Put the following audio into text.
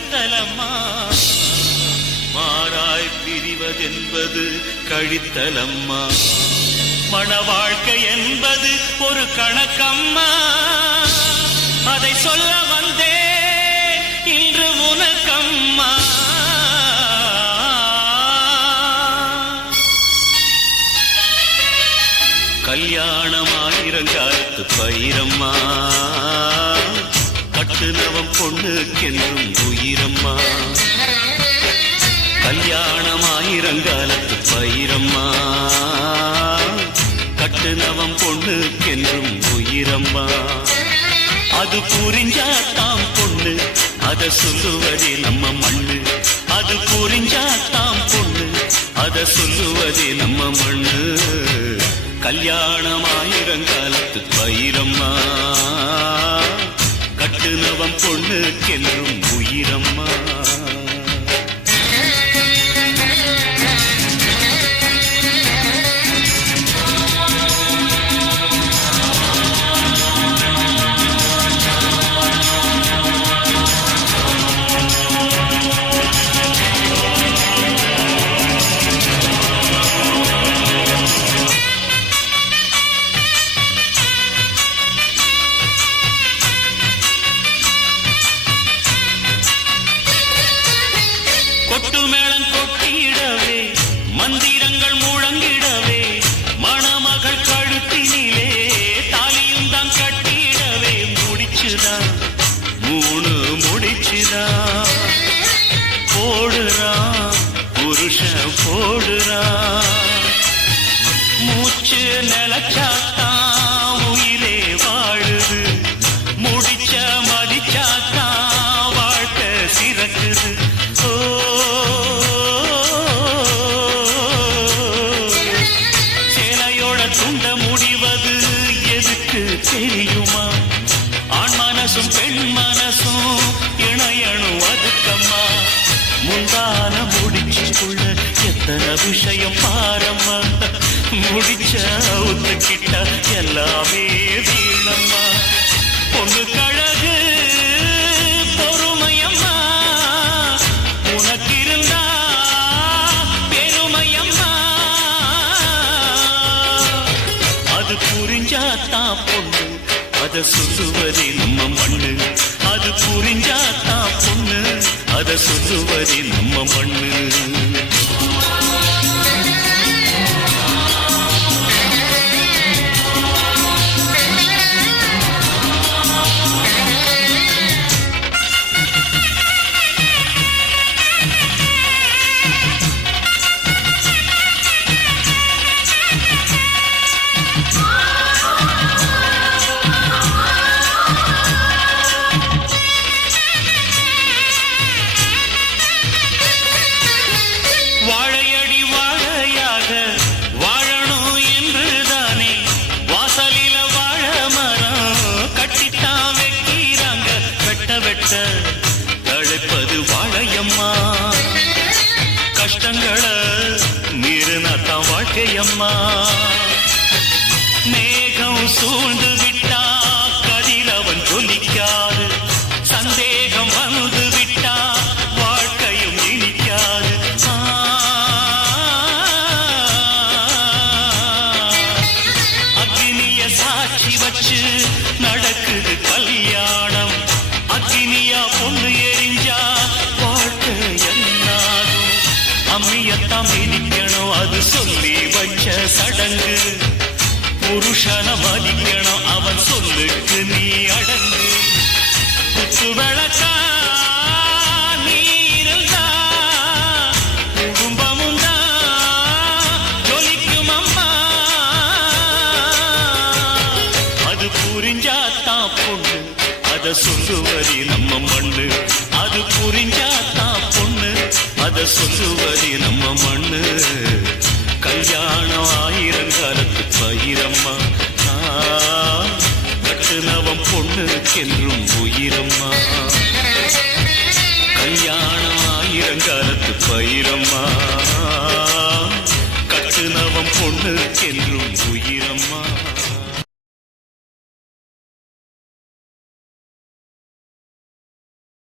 வகுத்தலம்மா மாறாய் பிரிவதென்பது கழித்தலம்மா மன வாழ்க்கை என்பது ஒரு கணக்கம்மா அதை சொல்ல வந்தே இன்று உனக்கம்மா கல்யாணமாயிரங்காலத்து பயிரம்மா கட்டுனவம் பொண்ணுக்கென்றும் உயிரம்மா கல்யாணமாயிரங்காலத்து பயிரம்மா கட்டுனவம் பொண்ணுக்கென்றும் உயிரம்மா அது புரிஞ்சாத்தாம் பொண்ணு அத சொல்லுவதே நம்ம மண்ணு அது புரிஞ்சாத்தாம் பொண்ணு அத சொல்லுவதே நம்ம மண்ணு கல்யாணமாயிரங்காலத்து பயிரம்மா கட்டுனவம் பொண்ணுக்கென்றும் உயிரம்மா மந்திரங்கள் முழங்கிடவே மணமகள் கழுத்தினிலே தாலியும் தான் கட்டிடவே முடிச்சுதான் மூணு முடிச்சுதான் போடுறான் புருஷன் போடுறான் மூச்சு நிலச்சாத்தான் உயிரே வாழுது முடிச்ச மதிச்சாத்தான் வாழ்க்கை சிறக்குது துண்ட முடிவது எதுக்கு தெரியுமா ஆண் மனசும் பெண் மனசும் இணையணும் அதுக்கம்மா முந்தான முடிச்சுக்குள்ள எத்தனை விஷயம் பாரம்மா முடிச்ச ஒத்துக்கிட்ட எல்லாமே வீணம்மா பொண்ணு கழகு பொறுமையம்மா உனக்கு இருந்தா பெருமையம்மா அது புரிஞ்சாத்தான் பொண்ணு அத சொல்லுவதே நம்ம மண்ணு அது புரிஞ்சாத்தான் பொண்ணு அத சொல்லுவதே நம்ம மண்ணு வாழையடி வாழையாக வாழணும் என்றுதானே வாசலில வாழ மரம் கட்டித்தான் வைக்கிறாங்க வெட்ட வெட்ட தழைப்பது வாழையம்மா கஷ்டங்களை மீறினாத்தான் வாழ்க்கையம்மா மேகம் சூழ்ந்து விட்டா கதிரவன் ஜொலிக்காது சந்தேகம் வந்து விட்டா வாழ்க்கையும் இனிக்காது அக்னிய சாட்சி வச்சு நடக்குது கல்யாணம் அக்னியா பொண்ணு எரிஞ்சா வாழ்க்கை என்னாகும் அம்மியத்தான் மிதிக்கணும் அது சொல்லி வச்ச சடங்கு புருஷன மதிக்கணும் அவன் சொல்லுக்கு நீ அடங்கு குத்து விளக்கா நீ இருந்தா குடும்பமும் தான் ஜொலிக்கும் அம்மா அது புரிஞ்சாத்தான் பொண்ணு அத சொல்லுவதே நம்ம மண்ணு அது புரிஞ்சாத்தான் பொண்ணு அத சொல்லுவதே நம்ம மண்ணு கல்யாணம் ஆயிரங்காலத்து பயிரம்மா கட்டுனவம் பொண்ணுக்கென்றும் உயிரம்மா கல்யாணம் ஆயிரங்காலத்து பயிரம்மா